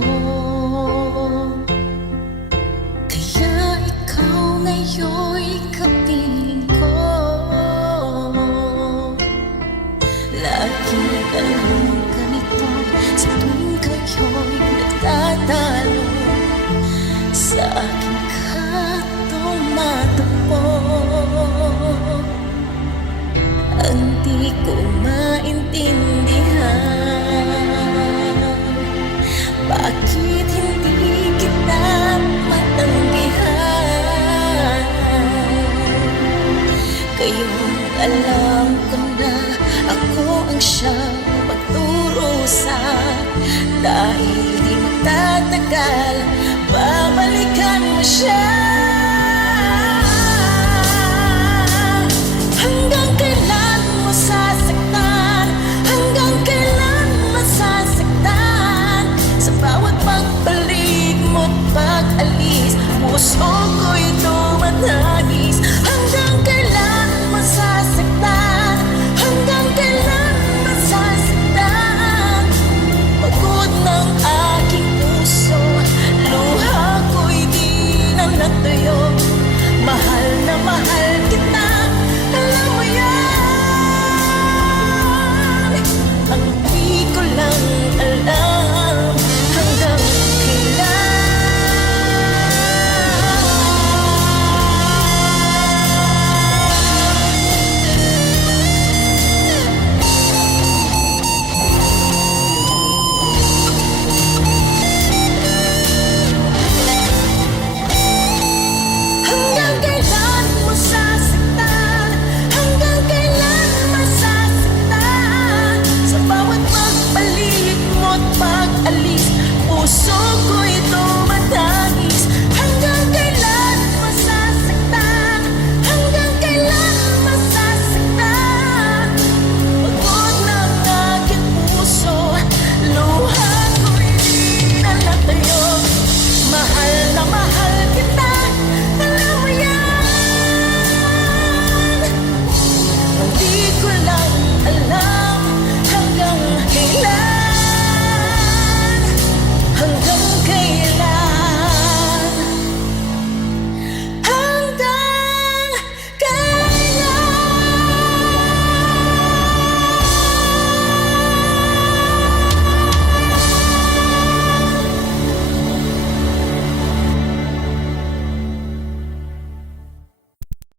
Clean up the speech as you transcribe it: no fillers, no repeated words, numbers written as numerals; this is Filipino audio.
sa'yo. Kaya ikaw ngayon'y kapiling ko. Laging alam ganito sa tuwing kayo'y nagtatalo. Sa akin ka tumatakbo. Ang di ko maintindihan, bakit hindi kita matanggihan? Kayong alam ko na ako ang siyang magdurusa. Dahil di magtatagal, babalikan mo siya.